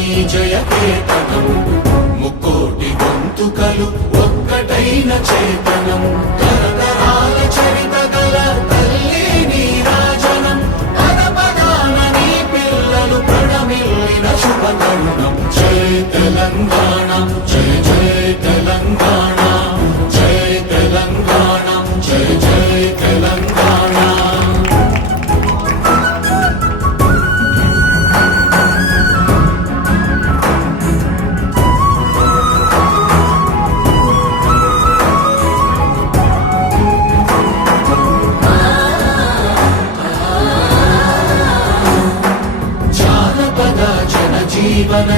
నీ జయకేతనం ముక్కోటి గొంతుకలు ఒక్కటైన చేతనం తరతరాల చరిత గల తల్లి నీ రాజనం పద పదాన నీ పిల్లలు ప్రణమిల్లిన శుభతరుణం జయ తెలంగాణ జయ జయ తెలంగాణ జయ తెలంగాణ జయ జయ తెలంగాణ జీవన